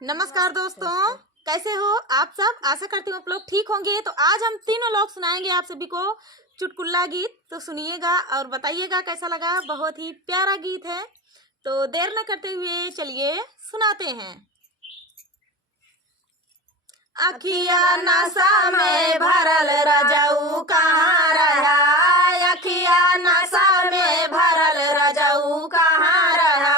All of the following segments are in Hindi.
नमस्कार दोस्तों, कैसे हो आप सब। आशा करती हूँ आप लोग ठीक होंगे। तो आज हम तीनों लोग सुनाएंगे आप सभी को चुटकुला गीत। तो सुनिएगा और बताइएगा कैसा लगा। बहुत ही प्यारा गीत है। तो देर न करते हुए चलिए सुनाते हैं। अखिया नशा में भरल रजऊ कहाँ रहा, अखिया नशा में भरल रजऊ कहाँ रहा,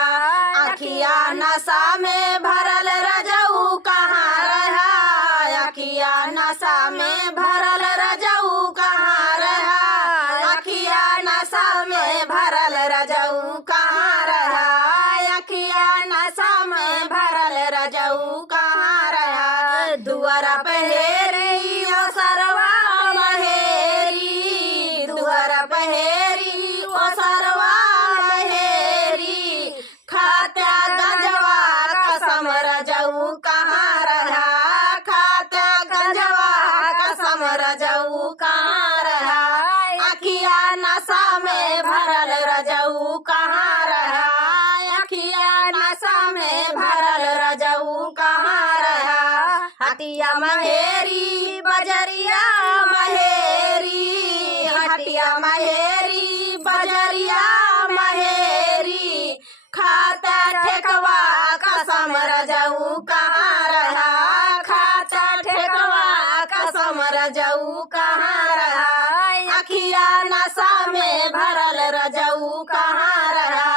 अखिया नशा में भरल रजऊ कहाँ रहा, अखिया नशा में भरल रजऊ कहाँ रहा, अखिया नशा में भरल रजऊ कहाँ रहा, अखिया नशा में भरल रजऊ कहाँ रहा। दुआरा पहेरी ओ सरवा महेरी, दुआरा पहेरी ओ सरवा महेरी, खात्या गंजवा कसम रजऊ कहाँ रहा, खात्या गंजवा कसम रजऊ कहाँ रहा, अखिया नशा में भरल रजऊ कहाँ रहा, अखिया नशा में भरल रजऊ कहाँ रहा। हटिया महेरी बजरिया महेरी, हटिया महेरी बजरिया महेरी, खाता ठेकवा कसम रजऊ कहाँ रहा, खाता ठेकवा कसम रजऊ कहाँ रहा, अखिया नशा में भरल रजऊ कहाँ रहा,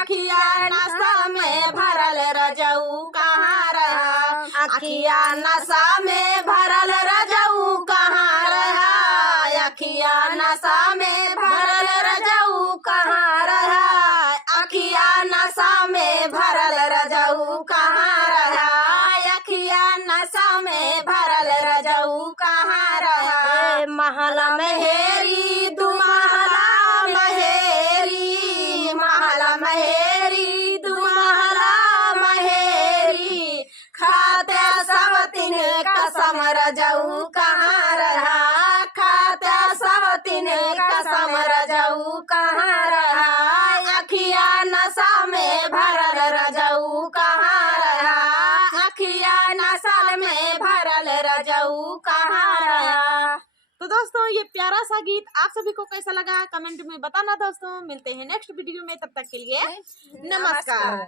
अखिया नशा में भरल रजऊ कहाँ रहा, अखिया नशा में भरल रजऊ कहाँ रहा, अखिया नशा में भरल रजऊ कहाँ रहा, अखिया नशा में भरल रजऊ कहाँ रहा, अखिया नशा में भरल रजऊ कहाँ रहा। महला महेरी दू महला महेरी, महला महेरी दू महला महेरी, खाते सब तीन कसम रजऊ कहाँ रहा, खाते सब तीन कसम रजऊ कहाँ रहा, अखिया नशा में भरल रजऊ कहाँ रहा, अखिया नशा में भरल रजऊ कहाँ रहा। तो दोस्तों ये प्यारा सा गीत आप सभी को कैसा लगा कमेंट में बताना दोस्तों। मिलते हैं नेक्स्ट वीडियो में, तब तक के लिए नमस्कार।